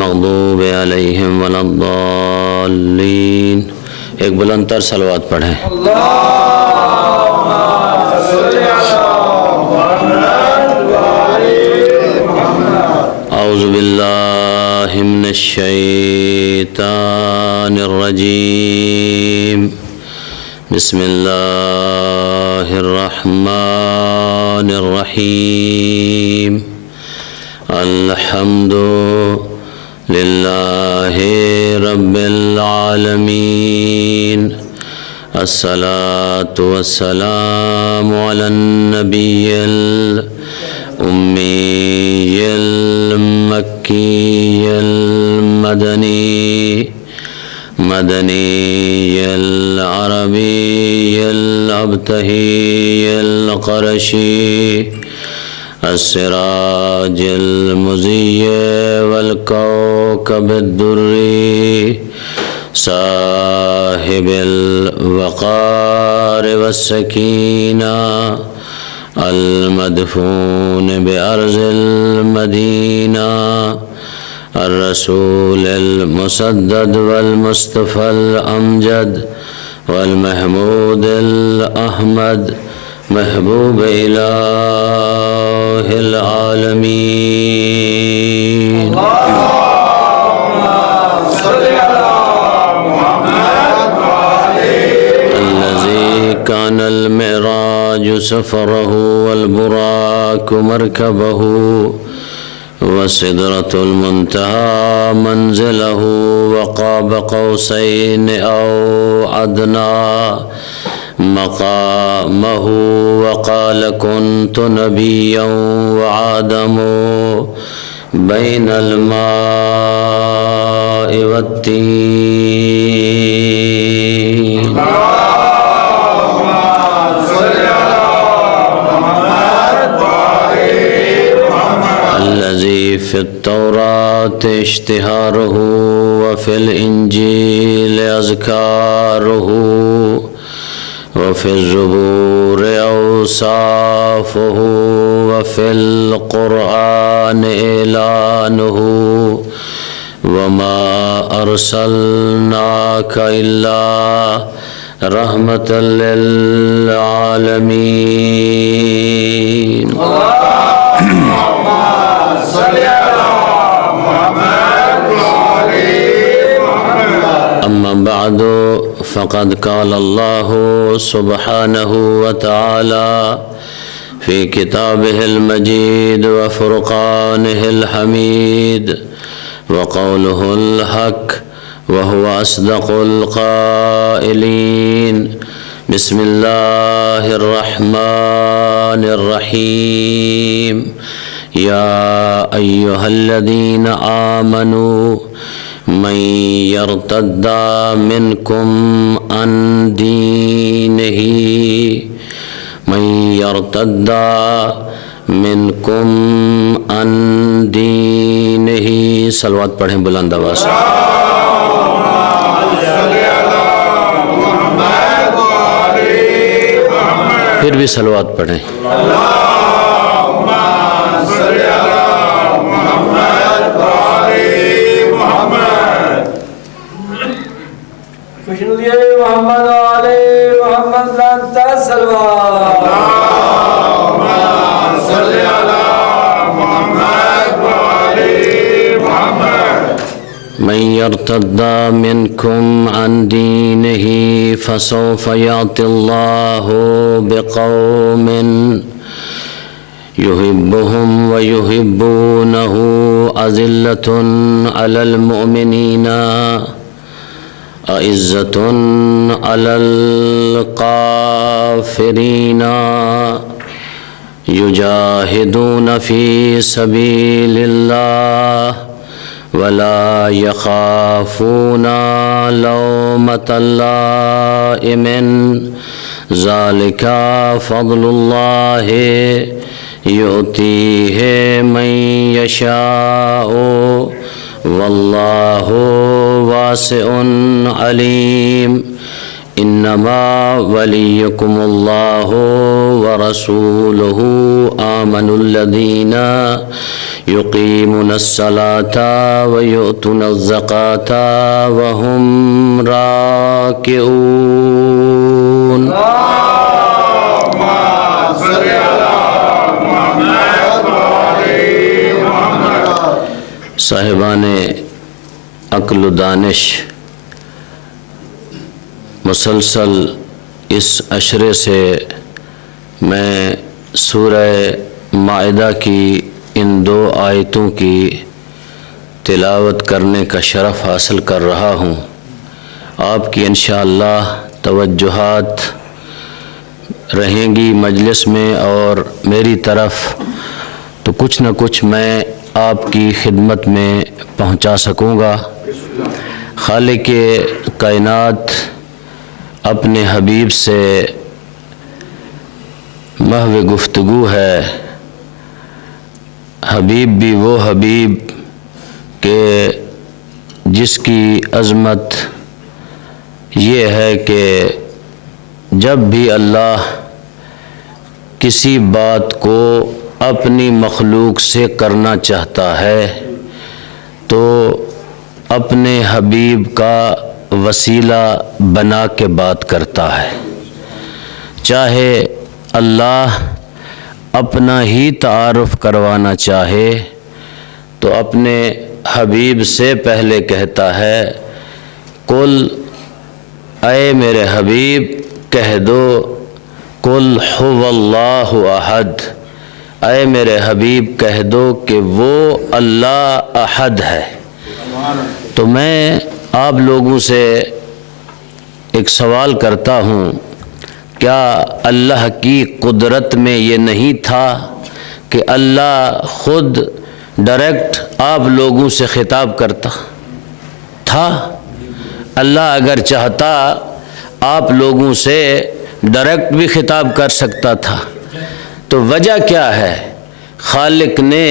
المغضوب علیہم ولا الضالین۔ ایک بلند تر صلوات پڑھیں۔ اعوذ باللہ من الشیطان الرجیم، بسم اللہ الرحمن الرحیم، الحمد للہ رب العالمین، الصلاة والسلام علی النبی الأمی المکی المدنی مدنی العربی الابتہی القرشی، السراج المضیء والکوكب الدری، صاحب الوقار والسکینہ، المدفون بأرض المدینہ، الرسول المسدد والمصطفى الأمجد، والمحمود الأحمد، محبوب الہ العالمین۔ الذي كان المعراج سفره والبراق مركبه، وسدرة المنتهى منزله، وقاب قوسين أو أدنى مقامه، وقال كنت نبيا وآدم بين الماء والطين۔ الذي في التوراة اشتهاره، وفي الإنجيل أذكاره، وفي الزبور أوصافه، وفي القرآن إعلانه، وما أرسلناك إلا رحمة للعالمين۔ أما بعد، فقد قال الله سبحانه وتعالى في كتابه المجيد وفرقانه الحميد، وقوله الحق وهو أصدق القائلين، بسم الله الرحمن الرحيم، يا أيها الذين آمنوا من يرتد منكم عن دينه، من يرتد منكم عن دينه، صلوات پڑھیں بلند آواز سے۔ پھر بھی صلوات پڑھیں۔ محمد علی محمد لانتا سلوات، اللہم صلی علی محمد وعلی محمد۔ من يرتد منكم عن دينه فسوف يأتي الله بقوم يحبهم ويحبونه، أذلة على المؤمنين أعزة على الكافرين، يجاهدون في سبيل الله ولا يخافون لومة لائم، ذلك فضل الله يؤتيه من يشاء، واللہ واسع علیم، انما ولیکم اللہ ورسولہ آمنوا الذین یقیمون الصلاة ویؤتون الزکاة وهم راکعون۔ صاحبان عقل و دانش، مسلسل اس عشرے سے میں سورہ مائدہ کی ان 2 آیتوں کی تلاوت کرنے کا شرف حاصل کر رہا ہوں۔ آپ کی انشاءاللہ توجہات رہیں گی مجلس میں، اور میری طرف تو کچھ نہ کچھ میں آپ کی خدمت میں پہنچا سکوں گا۔ خالق کائنات اپنے حبیب سے محو گفتگو ہے۔ حبیب بھی وہ حبیب کہ جس کی عظمت یہ ہے کہ جب بھی اللہ کسی بات کو اپنی مخلوق سے کرنا چاہتا ہے تو اپنے حبیب کا وسیلہ بنا کے بات کرتا ہے۔ چاہے اللہ اپنا ہی تعارف کروانا چاہے تو اپنے حبیب سے پہلے کہتا ہے قل، اے میرے حبیب کہہ دو قل هو اللہ احد، اے میرے حبیب کہہ دو کہ وہ اللہ احد ہے۔ تو میں آپ لوگوں سے ایک سوال کرتا ہوں، کیا اللہ کی قدرت میں یہ نہیں تھا کہ اللہ خود ڈائریکٹ آپ لوگوں سے خطاب کرتا تھا؟ اللہ اگر چاہتا آپ لوگوں سے ڈائریکٹ بھی خطاب کر سکتا تھا، تو وجہ کیا ہے؟ خالق نے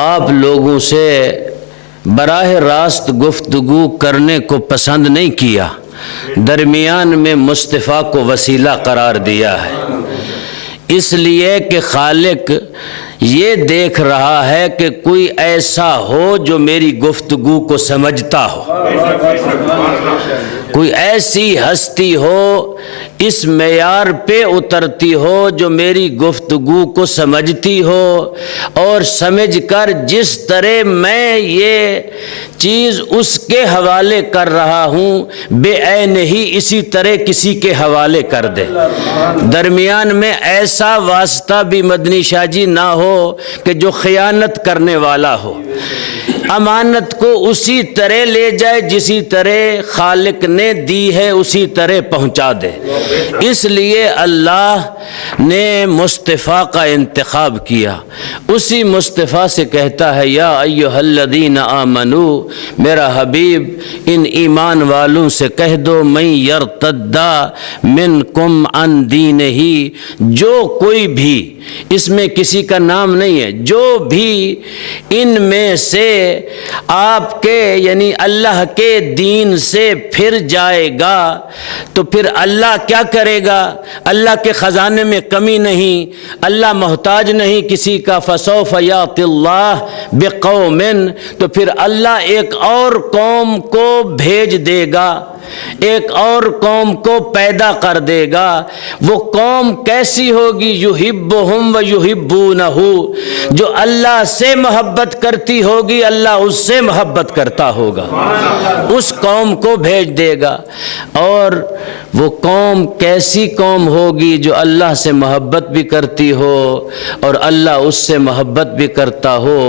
آپ لوگوں سے براہ راست گفتگو کرنے کو پسند نہیں کیا، درمیان میں مصطفیٰ کو وسیلہ قرار دیا ہے، اس لیے کہ خالق یہ دیکھ رہا ہے کہ کوئی ایسا ہو جو میری گفتگو کو سمجھتا ہو، کوئی ایسی ہستی ہو اس معیار پہ اترتی ہو جو میری گفتگو کو سمجھتی ہو، اور سمجھ کر جس طرح میں یہ چیز اس کے حوالے کر رہا ہوں بے عین ہی اسی طرح کسی کے حوالے کر دے۔ درمیان میں ایسا واسطہ بھی مدنی شاہ جی نہ ہو کہ جو خیانت کرنے والا ہو، امانت کو اسی طرح لے جائے جسی طرح خالق نے دی ہے اسی طرح پہنچا دے۔ اس لیے اللہ نے مصطفیٰ کا انتخاب کیا، اسی مصطفیٰ سے کہتا ہے یا ایھا الذین آمنو، میرا حبیب ان ایمان والوں سے کہہ دو من یرتد منکم عن دینہ، جو کوئی بھی، اس میں کسی کا نام نہیں ہے، جو بھی ان میں سے آپ کے یعنی اللہ کے دین سے پھر جائے گا تو پھر اللہ کیا کرے گا؟ اللہ کے خزانے میں کمی نہیں، اللہ محتاج نہیں کسی کا، فسوف یأتی اللہ بقوم، تو پھر اللہ ایک اور قوم کو بھیج دے گا، ایک اور قوم کو پیدا کر دے گا۔ وہ قوم کیسی ہوگی؟ یحبہم و یحبونہ، جو اللہ سے محبت کرتی ہوگی اللہ اس سے محبت کرتا ہوگا، اس قوم کو بھیج دے گا۔ اور وہ قوم کیسی قوم ہوگی؟ جو اللہ سے محبت بھی کرتی ہو اور اللہ اس سے محبت بھی کرتا ہو۔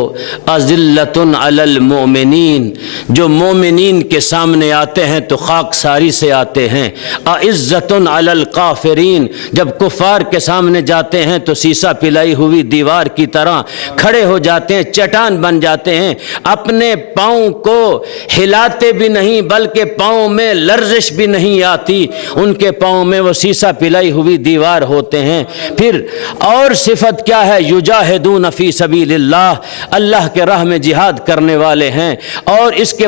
اذلۃ علی المؤمنین، جو مومنین کے سامنے آتے ہیں تو خاکساری سے آتے ہیں۔ اعزۃ علی الکافرین، جب کفار کے سامنے جاتے ہیں تو سیسا پلائی ہوئی دیوار کی طرح کھڑے ہو جاتے ہیں، چٹان بن جاتے ہیں، اپنے پاؤں کو ہلاتے بھی نہیں بلکہ پاؤں میں لرزش بھی نہیں آتی، ان کے پاؤں میں وہ سیسا پلائی ہوئی دیوار ہوتے ہیں۔ پھر اور صفت کیا ہے؟ یجاہدون فی سبیل اللہ، اللہ کے راہ میں جہاد کرنے والے ہیں۔ اور اس کے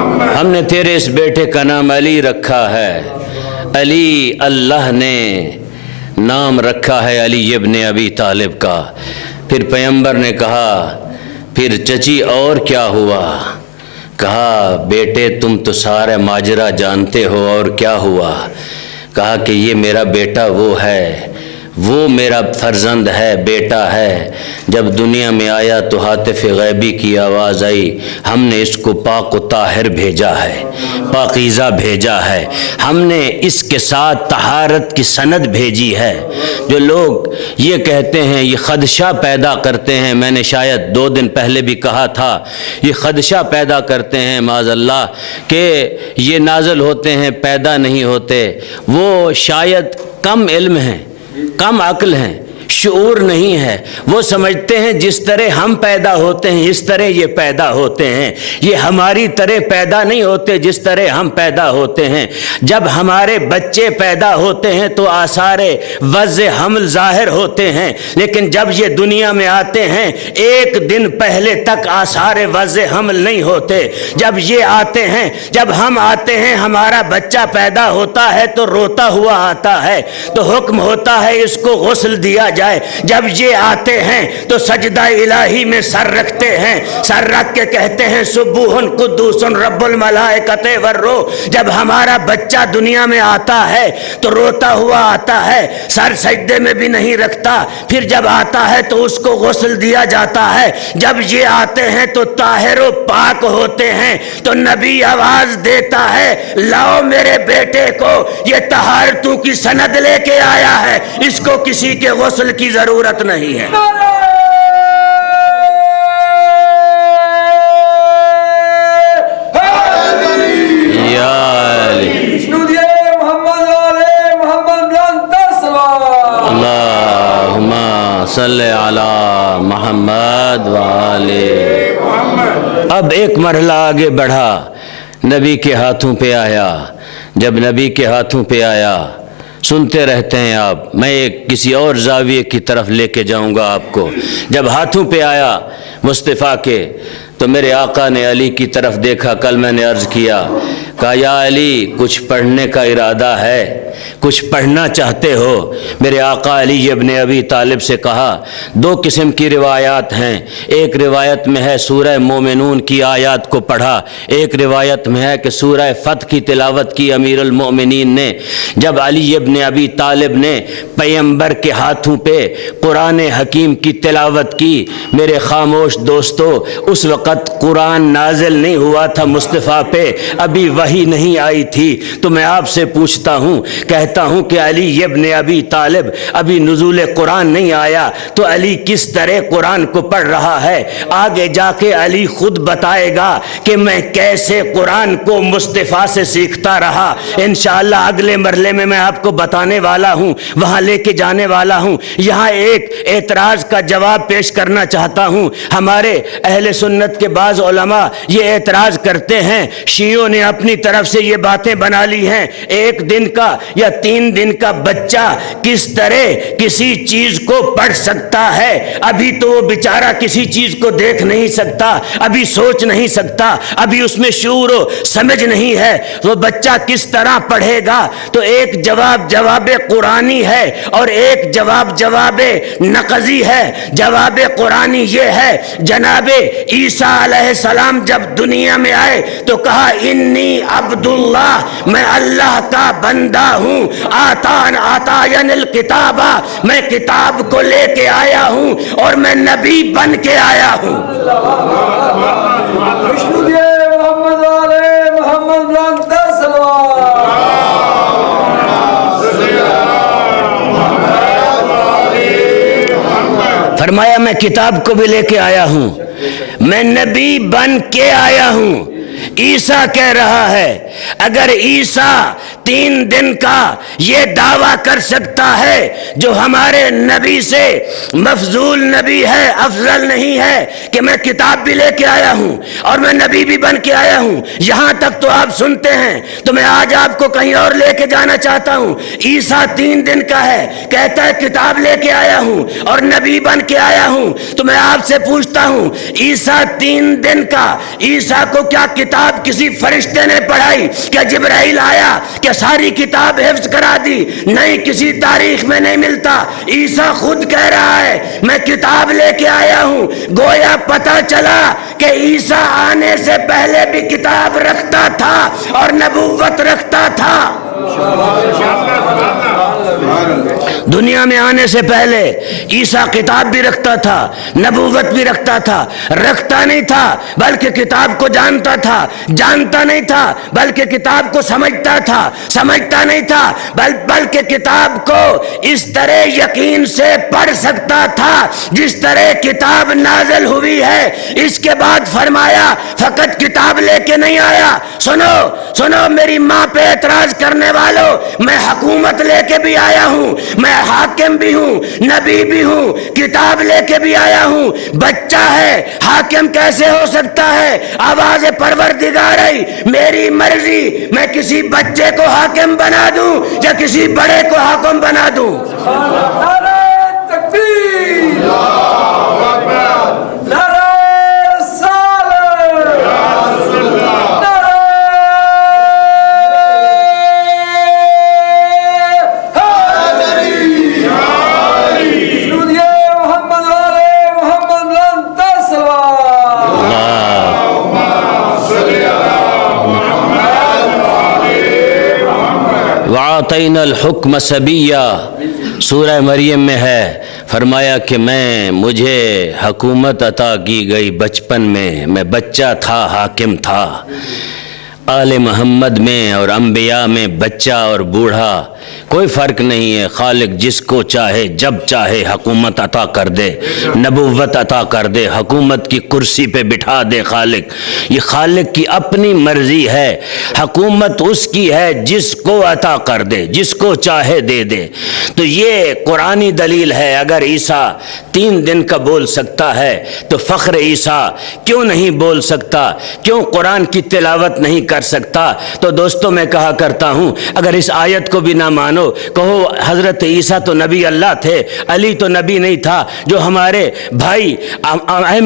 ہم نے تیرے اس بیٹے کا نام علی رکھا ہے، علی اللہ نے نام رکھا ہے علی ابن ابی طالب کا۔ پھر پیغمبر نے کہا پھر چچی اور کیا ہوا؟ کہا بیٹے تم تو سارا ماجرا جانتے ہو، اور کیا ہوا؟ کہا کہ یہ میرا بیٹا وہ ہے، وہ میرا فرزند ہے، بیٹا ہے۔ جب دنیا میں آیا تو ہاتف غیبی کی آواز آئی، ہم نے اس کو پاک و طاہر بھیجا ہے، پاکیزہ بھیجا ہے، ہم نے اس کے ساتھ طہارت کی سند بھیجی ہے۔ جو لوگ یہ کہتے ہیں، یہ خدشہ پیدا کرتے ہیں، میں نے شاید 2 دن پہلے بھی کہا تھا، یہ خدشہ پیدا کرتے ہیں معاذ اللہ کہ یہ نازل ہوتے ہیں پیدا نہیں ہوتے، وہ شاید کم علم ہیں، کم عقل ہیں، شعور نہیں ہے۔ وہ سمجھتے ہیں جس طرح ہم پیدا ہوتے ہیں اس طرح یہ پیدا ہوتے ہیں، یہ ہماری طرح پیدا نہیں ہوتے جس طرح ہم پیدا ہوتے ہیں۔ جب ہمارے بچے پیدا ہوتے ہیں تو آثار وضع حمل ظاہر ہوتے ہیں، لیکن جب یہ دنیا میں آتے ہیں 1 دن پہلے تک آثار وضع حمل نہیں ہوتے۔ جب یہ آتے ہیں، جب ہم آتے ہیں، ہمارا بچہ پیدا ہوتا ہے تو روتا ہوا آتا ہے، تو حکم ہوتا ہے اس کو غسل دیا جائے۔ جب یہ آتے ہیں تو سجدہ الہی میں سر رکھتے ہیں، سر رکھ کے کہتے ہیں سبوح قدوس رب الملائکۃ والروح۔ جب ہمارا بچہ دنیا میں آتا ہے تو روتا ہوا آتا ہے، سر سجدے میں بھی نہیں رکھتا، پھر جب آتا ہے تو اس کو غسل دیا جاتا ہے۔ جب یہ آتے ہیں تو طاہر و پاک ہوتے ہیں، تو نبی آواز دیتا ہے لاؤ میرے بیٹے کو، یہ طہارتوں کی سند لے کے آیا ہے، اس کو کسی کے غسل کی ضرورت نہیں ہے۔ اللہم صلی علی محمد وآلہ محمد۔ اب ایک مرحلہ آگے بڑھا، نبی کے ہاتھوں پہ آیا۔ جب نبی کے ہاتھوں پہ آیا، سنتے رہتے ہیں آپ، میں ایک کسی اور زاویے کی طرف لے کے جاؤں گا آپ کو۔ جب ہاتھوں پہ آیا مصطفیٰ کے تو میرے آقا نے علی کی طرف دیکھا۔ کل میں نے عرض کیا، کہا یا علی کچھ پڑھنے کا ارادہ ہے، کچھ پڑھنا چاہتے ہو؟ میرے آقا علی ابن ابی طالب سے کہا 2 قسم کی روایات ہیں، ایک روایت میں ہے سورہ مومنون کی آیات کو پڑھا، ایک روایت میں ہے کہ سورہ فتح کی تلاوت کی امیر المؤمنین نے۔ جب علی ابن ابی طالب نے پیغمبر کے ہاتھوں پہ قرآن حکیم کی تلاوت کی، میرے خاموش دوستو اس وقت قرآن نازل نہیں ہوا تھا مصطفیٰ پہ، ابھی وحی نہیں آئی تھی۔ تو میں آپ سے پوچھتا ہوں، کہتا ہوں کہ علی ابن ابی طالب ابھی نزول قرآن نہیں آیا تو علی کس طرح قرآن کو پڑھ رہا ہے؟ آگے جا کے علی خود بتائے گا کہ میں کیسے قرآن کو مصطفیٰ سے سیکھتا رہا۔ انشاءاللہ اگلے مرحلے میں آپ کو بتانے والا ہوں، وہاں لے کے جانے والا ہوں۔ یہاں ایک اعتراض کا جواب پیش کرنا چاہتا ہوں۔ ہمارے اہل سنت کے بعض علماء یہ اعتراض کرتے ہیں، شیعوں نے اپنی طرف سے یہ باتیں بنا لی ہیں، 1 دن کا یا 3 دن کا بچہ کس طرح کسی چیز کو پڑھ سکتا ہے؟ ابھی تو وہ بیچارہ کسی چیز کو دیکھ نہیں سکتا، ابھی سوچ نہیں سکتا، ابھی اس میں شعور و سمجھ نہیں ہے، وہ بچہ کس طرح پڑھے گا؟ تو ایک جواب قرآنی ہے اور ایک جواب نقضی ہے۔ جواب قرآنی یہ ہے، جناب عیسیٰ علیہ السلام جب دنیا میں آئے تو کہا انی عبداللہ، میں اللہ کا بندہ ہوں، آتاین الکتاب، میں کتاب کو لے کے آیا ہوں اور میں نبی بن کے آیا ہوں۔ فرمایا میں کتاب کو بھی لے کے آیا ہوں، میں نبی بن کے آیا ہوں۔ عیسیٰ کہہ رہا ہے اگر عیسیٰ 3 دن کا یہ دعویٰ کر سکتا ہے جو ہمارے نبی سے مفضول نبی ہے، افضل نہیں ہے، کہ میں کتاب بھی لے کے آیا ہوں اور میں نبی بھی بن کے آیا ہوں، یہاں تک تو آپ سنتے ہیں، تو میں آج آپ کو کہیں اور لے کے جانا چاہتا ہوں۔ عیسیٰ 3 دن کا ہے، کہتا ہے کتاب لے کے آیا ہوں اور نبی بن کے آیا ہوں، تو میں آپ سے پوچھتا ہوں عیسیٰ 3 دن کا، عیسیٰ کو کیا کتاب کسی فرشتے نے پڑھائی؟ کیا جبرائیل آیا کہ ساری کتاب حفظ کرا دی؟ نہیں، کسی تاریخ میں نہیں ملتا۔ عیسیٰ خود کہہ رہا ہے میں کتاب لے کے آیا ہوں۔ گویا پتہ چلا کہ عیسیٰ آنے سے پہلے بھی کتاب رکھتا تھا اور نبوت رکھتا تھا۔ دنیا میں آنے سے پہلے عیسیٰ کتاب بھی رکھتا تھا، نبوت بھی رکھتا تھا۔ رکھتا نہیں تھا بلکہ کتاب کو جانتا تھا، جانتا نہیں تھا بلکہ کتاب کو سمجھتا تھا، سمجھتا نہیں تھا بلکہ کتاب کو اس طرح یقین سے پڑھ سکتا تھا جس طرح کتاب نازل ہوئی ہے۔ اس کے بعد فرمایا فقط کتاب لے کے نہیں آیا، سنو سنو میری ماں پہ اعتراض کرنے والوں، میں حکومت لے کے بھی آیا ہوں، میں حاکم بھی ہوں، نبی بھی ہوں، کتاب لے کے بھی آیا ہوں۔ بچہ ہے، حاکم کیسے ہو سکتا ہے؟ آواز پروردگار ہے، میری مرضی، میں کسی بچے کو حاکم بنا دوں یا کسی بڑے کو حاکم بنا دوں۔ نعرہ تکبیر، نعرہ رسالت، نعرہ حیدری، درود محمد و آل محمد لن تصلوا۔ وَأَعْطَيْنَا الْحُكْمَ صَبِيًّا، سورہ مریم میں ہے، فرمایا کہ مجھے حکومت عطا کی گئی بچپن میں بچہ تھا، حاکم تھا۔ آل محمد میں اور انبیاء میں بچہ اور بوڑھا کوئی فرق نہیں ہے، خالق جس کو چاہے جب چاہے حکومت عطا کر دے، نبوت عطا کر دے، حکومت کی کرسی پہ بٹھا دے خالق۔ یہ خالق کی اپنی مرضی ہے، حکومت اس کی ہے جس کو عطا کر دے، جس کو چاہے دے دے۔ تو یہ قرآنی دلیل ہے۔ اگر عیسیٰ 3 دن کا بول سکتا ہے تو فخر عیسیٰ کیوں نہیں بول سکتا؟ کیوں قرآن کی تلاوت نہیں کر سکتا؟ تو دوستوں میں کہا کرتا ہوں اگر اس آیت کو بھی نہ مانو، کہو حضرت عیسیٰ تو نبی اللہ تھے، علی تو نبی نہیں تھا، جو ہمارے بھائی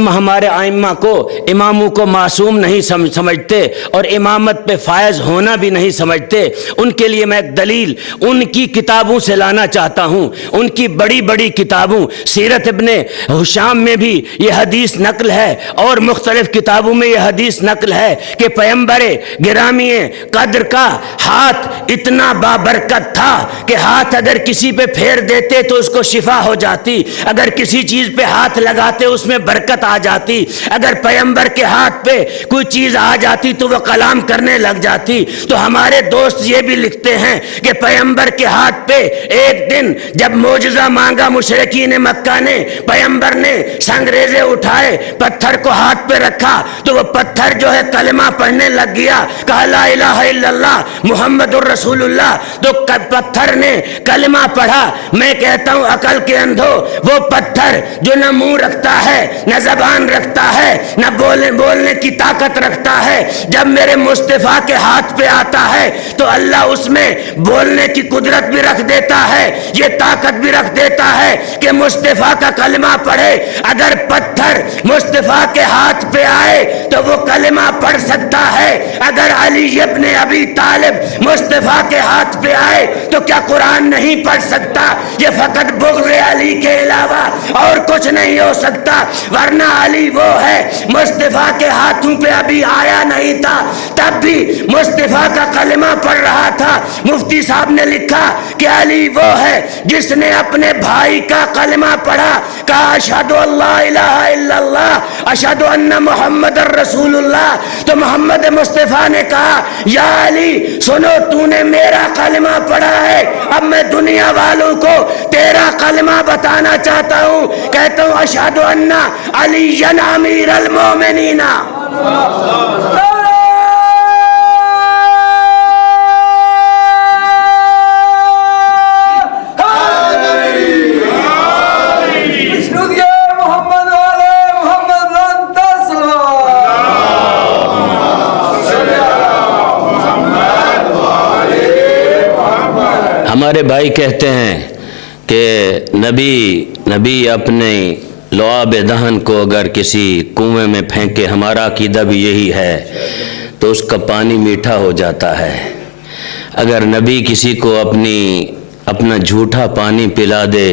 ہمارے ائمہ کو، اماموں کو معصوم نہیں سمجھتے اور امامت پہ فائز ہونا بھی نہیں سمجھتے، ان کے لیے میں ایک دلیل ان کی کتابوں سے لانا چاہتا ہوں۔ ان کی بڑی بڑی کتابوں، سیرت ابن ہشام میں بھی یہ حدیث نقل ہے اور مختلف کتابوں میں یہ حدیث نقل ہے کہ پیغمبر گرامی قدر کا ہاتھ اتنا بابرکت تھا کہ ہاتھ اگر کسی پہ پھیر دیتے تو اس کو شفا ہو جاتی، اگر کسی چیز پہ ہاتھ لگاتے اس میں برکت آ جاتی، اگر پیغمبر کے ہاتھ پہ کوئی چیز آ جاتی تو وہ کلام کرنے لگ جاتی۔ تو ہمارے دوست یہ بھی لکھتے ہیں کہ پیغمبر کے ہاتھ پہ ایک دن جب معجزہ مانگا مشرکین مکہ نے، پیغمبر نے سنگریزے اٹھائے، پتھر کو ہاتھ پہ رکھا تو وہ پتھر جو ہے کلمہ پڑھنے لگ گیا، کہا لا الہ الا اللہ محمد الرسول اللہ، تو پتھر نے کلمہ پڑھا۔ میں کہتا ہوں عقل کے اندھو، وہ پتھر جو نہ منہ رکھتا ہے، نہ زبان رکھتا ہے، نہ بولنے کی طاقت رکھتا ہے، جب میرے مصطفیٰ کے ہاتھ پہ آتا ہے تو اللہ اس میں بولنے کی قدرت بھی رکھ دیتا ہے، یہ طاقت بھی رکھ دیتا ہے کہ مصطفیٰ کا کلمہ پڑھے۔ اگر پتھر مصطفیٰ کے ہاتھ پہ آئے تو وہ کلمہ پڑھ سکتا ہے، اگر علی ابن ابی طالب مصطفیٰ کے ہاتھ پہ آئے تو کیا قرآن نہیں پڑھ سکتا؟ یہ فقط بغض علی کے علاوہ اور کچھ نہیں ہو سکتا، ورنہ علی وہ ہے مصطفیٰ کے ہاتھوں پہ ابھی آیا نہیں تھا، تب بھی مصطفیٰ کا کلمہ پڑھ رہا تھا۔ مفتی صاحب نے لکھا کہ علی وہ ہے جس نے اپنے بھائی کا کلمہ پڑھا، کہا اشہد اللہ الہ الا اللہ اشہد ان محمد الرسول اللہ، تو محمد مصطفیٰ نے کہا یا علی سنو، تو نے میرا کلمہ پڑھا ہے، اب میں دنیا والوں کو تیرا کلمہ بتانا چاہتا ہوں، کہتا ہوں اشہد ان علی امیر المومنین۔ ہمارے بھائی کہتے ہیں کہ نبی اپنے لعاب دہن کو اگر کسی کنویں میں پھینکے، ہمارا عقیدہ بھی یہی ہے، تو اس کا پانی میٹھا ہو جاتا ہے۔ اگر نبی کسی کو اپنا جھوٹا پانی پلا دے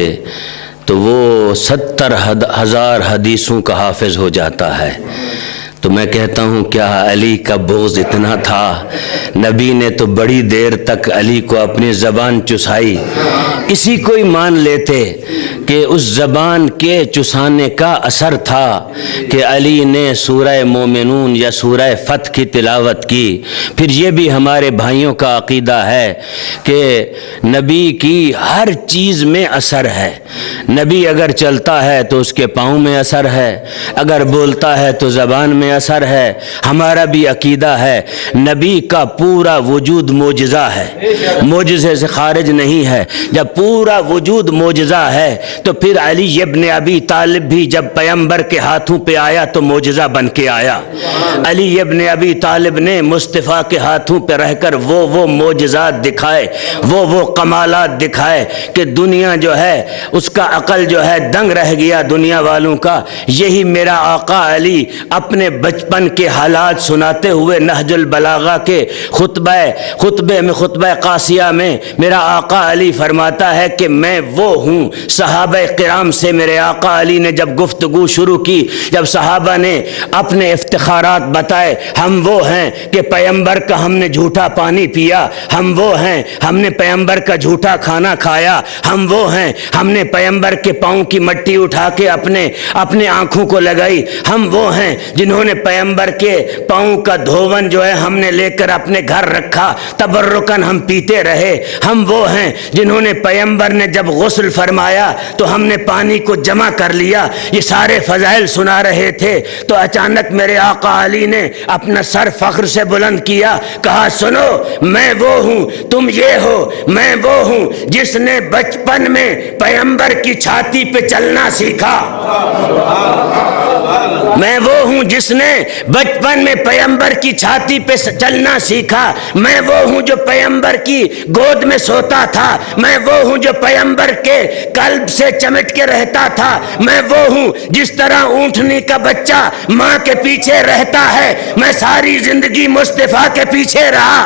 تو وہ 70,000 حدیثوں کا حافظ ہو جاتا ہے۔ تو میں کہتا ہوں کیا علی کا بغض اتنا تھا؟ نبی نے تو بڑی دیر تک علی کو اپنی زبان چسائی، اسی کو ہی مان لیتے کہ اس زبان کے چسانے کا اثر تھا کہ علی نے سورہ مومنون یا سورہ فتح کی تلاوت کی۔ پھر یہ بھی ہمارے بھائیوں کا عقیدہ ہے کہ نبی کی ہر چیز میں اثر ہے۔ نبی اگر چلتا ہے تو اس کے پاؤں میں اثر ہے، اگر بولتا ہے تو زبان میں اثر ہے۔ ہمارا بھی عقیدہ ہے نبی کا پورا وجود معجزہ ہے، معجزے سے خارج نہیں ہے۔ جب پورا وجود معجزہ ہے تو پھر علی ابن ابی طالب بھی جب پیغمبر کے ہاتھوں پہ آیا تو معجزہ بن کے آیا۔ علی ابن ابی طالب نے مصطفیٰ کے ہاتھوں پہ رہ کر وہ معجزات دکھائے، وہ کمالات دکھائے کہ دنیا جو ہے اس کا عقل جو ہے دنگ رہ گیا دنیا والوں کا۔ یہی میرا آقا علی اپنے بچپن کے حالات سناتے ہوئے نہج البلاغہ کے خطبہ قاسیہ میں میرا آقا علی فرماتا ہے کہ میں وہ ہوں۔ صحابہ کرام سے میرے آقا علی نے جب گفتگو شروع کی، جب صحابہ نے اپنے افتخارات بتائے، ہم وہ ہیں کہ پیغمبر کا ہم نے جھوٹا پانی پیا، ہم وہ ہیں ہم نے پیغمبر کا جھوٹا کھانا کھایا، ہم وہ ہیں ہم نے پیغمبر کے پاؤں کی مٹی اٹھا کے اپنے آنکھوں کو لگائی، ہم وہ ہیں جنہوں نے پیغمبر کے پاؤں کا دھون جو ہے ہم نے لے کر اپنے گھر رکھا، تبرکن ہم پیتے رہے، ہم وہ ہیں جنہوں نے پیغمبر نے جب غسل فرمایا تو ہم نے پانی کو جمع کر لیا۔ یہ سارے فضائل سنا رہے تھے تو اچانک میرے آقا علی نے اپنا سر فخر سے بلند کیا، کہا سنو میں وہ ہوں، تم یہ ہو، میں وہ ہوں جس نے بچپن میں پیغمبر کی چھاتی پہ چلنا سیکھا، میں وہ ہوں جس نے بچپن میں پیغمبر کی چھاتی پہ چلنا سیکھا، میں وہ ہوں جو پیغمبر کی گود میں سوتا تھا، میں وہ ہوں جو پیغمبر کے قلب سے چمٹ کے رہتا تھا، میں وہ ہوں جس طرح اونٹنی کا بچہ ماں کے پیچھے رہتا ہے، میں ساری زندگی مصطفیٰ کے پیچھے رہا۔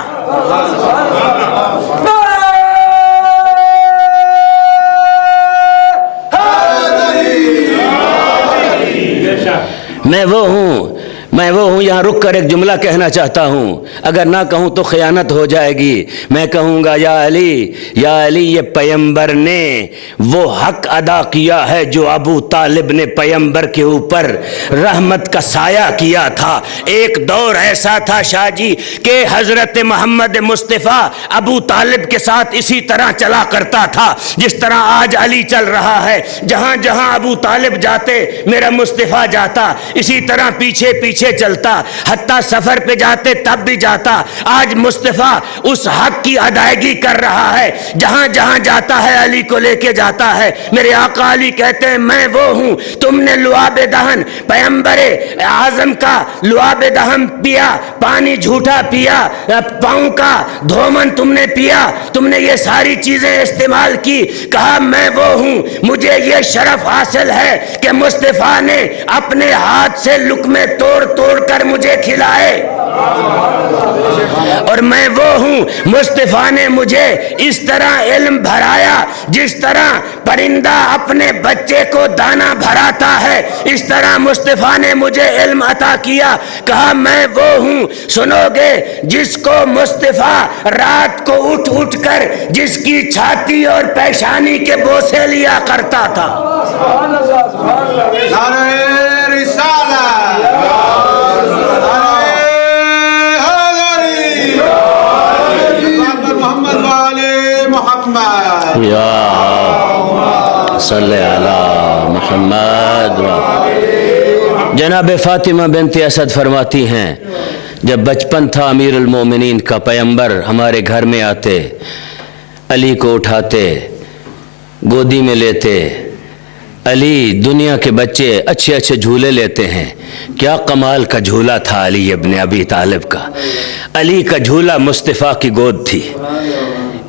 میں وہ ہوں یہاں رک کر ایک جملہ کہنا چاہتا ہوں، اگر نہ کہوں تو خیانت ہو جائے گی۔ میں کہوں گا یا علی یہ پیغمبر نے وہ حق ادا کیا ہے جو ابو طالب نے پیغمبر کے اوپر رحمت کا سایہ کیا تھا۔ ایک دور ایسا تھا شاہ جی کہ حضرت محمد مصطفیٰ ابو طالب کے ساتھ اسی طرح چلا کرتا تھا جس طرح آج علی چل رہا ہے۔ جہاں جہاں ابو طالب جاتے میرا مصطفیٰ جاتا، اسی طرح پیچھے پیچھے چلتا، حتیٰ سفر پہ جاتے تب بھی جاتا۔ آج مصطفیٰ اس حق کی ادائیگی کر رہا ہے، جہاں جہاں جاتا ہے علی کو لے کے جاتا ہے۔ میرے آقا علی کہتے ہیں میں وہ ہوں، تم نے لعاب دہن پیغمبر اعظم کا لعاب دہن پیا، پانی جھوٹا پیا، پاؤں کا دھومن تم نے پیا، تم نے یہ ساری چیزیں استعمال کی۔ کہا میں وہ ہوں، مجھے یہ شرف حاصل ہے کہ مصطفیٰ نے اپنے ہاتھ سے لقمے توڑ کر مجھے کھلائے، اور میں وہ ہوں مصطفیٰ نے مجھے اس طرح علم بھرایا جس طرح پرندہ اپنے بچے کو دانا بھراتا ہے، اس طرح مصطفیٰ نے مجھے علم عطا کیا۔ کہا میں وہ ہوں، سنو گے جس کو مصطفیٰ رات کو اٹھ کر جس کی چھاتی اور پیشانی کے بوسے لیا کرتا تھا۔ نعرہ رسالہ، یا صلی علی محمد۔ جناب فاطمہ بنت اسد فرماتی ہیں جب بچپن تھا امیر المومنین کا، پیغمبر ہمارے گھر میں آتے، علی کو اٹھاتے، گودی میں لیتے۔ علی دنیا کے بچے اچھے اچھے جھولے لیتے ہیں، کیا کمال کا جھولا تھا علی ابن ابی طالب کا۔ علی کا جھولا مصطفیٰ کی گود تھی،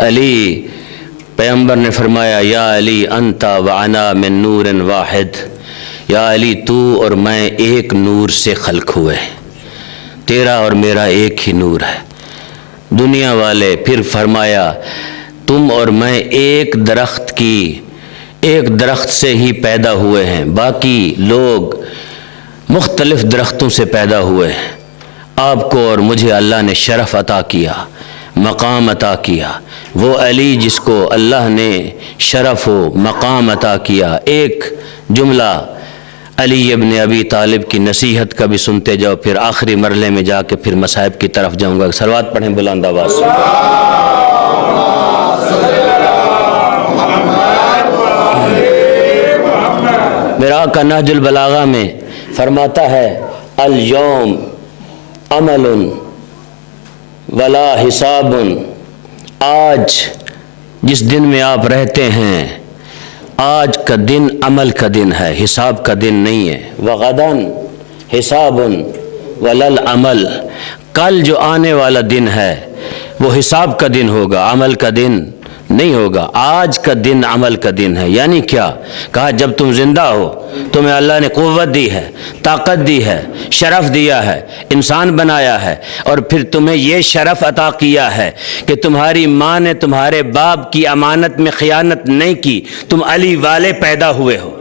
علی پیغمبر نے فرمایا یا علی انتا وانا من نور واحد، یا علی تو اور میں ایک نور سے خلق ہوئے، تیرا اور میرا ایک ہی نور ہے۔ دنیا والے پھر فرمایا تم اور میں ایک درخت سے ہی پیدا ہوئے ہیں، باقی لوگ مختلف درختوں سے پیدا ہوئے ہیں، آپ کو اور مجھے اللہ نے شرف عطا کیا، مقام عطا کیا۔ وہ علی جس کو اللہ نے شرف و مقام عطا کیا، ایک جملہ علی ابن ابی طالب کی نصیحت کا بھی سنتے جاؤ، پھر آخری مرحلے میں جا کے پھر مصائب کی طرف جاؤں گا۔ صلوات پڑھیں بلند آواز سے۔ میرا آقا نہج البلاغہ میں فرماتا ہے الیوم عمل ولا حساب، آج جس دن میں آپ رہتے ہیں آج کا دن عمل کا دن ہے، حساب کا دن نہیں ہے۔ وغداً حساب ولل عمل، کل جو آنے والا دن ہے وہ حساب کا دن ہوگا، عمل کا دن نہیں ہوگا۔ آج کا دن عمل کا دن ہے، یعنی کیا کہا؟ جب تم زندہ ہو تمہیں اللہ نے قوت دی ہے، طاقت دی ہے، شرف دیا ہے، انسان بنایا ہے، اور پھر تمہیں یہ شرف عطا کیا ہے کہ تمہاری ماں نے تمہارے باپ کی امانت میں خیانت نہیں کی، تم علی والے پیدا ہوئے ہو،